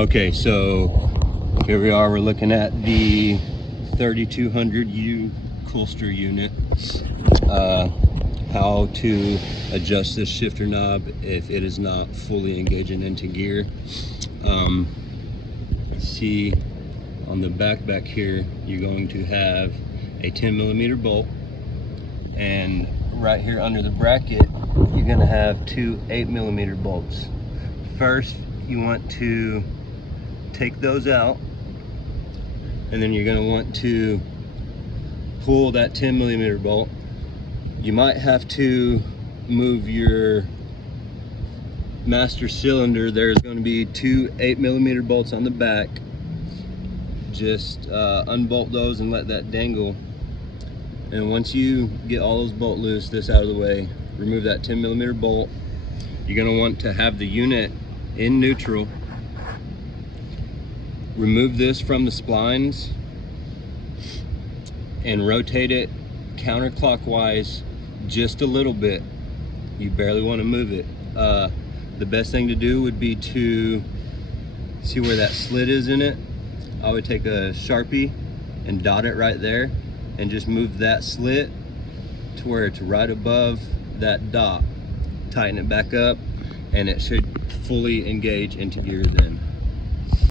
Okay, so here we are. We're looking at the 3200U coolster unit. How to adjust this shifter knob if it is not fully engaging into gear. See on the back here, you're going to have a 10mm bolt, and right here under the bracket, you're going to have two 8mm bolts. First, you want to take those out, and then you're going to want to pull that 10mm bolt. You might have to move your master cylinder. There's going to be two 8mm bolts on the back. Just unbolt those and let that dangle. And once you get all those bolts loose, this out of the way, remove that 10mm bolt. You're going to want to have the unit in neutral. Remove this from the splines and rotate it counterclockwise just a little bit. You barely want to move it. The best thing to do would be to see where that slit is in it. I would take a Sharpie and dot it right there and just move that slit to where it's right above that dot. Tighten it back up and it should fully engage into gear then.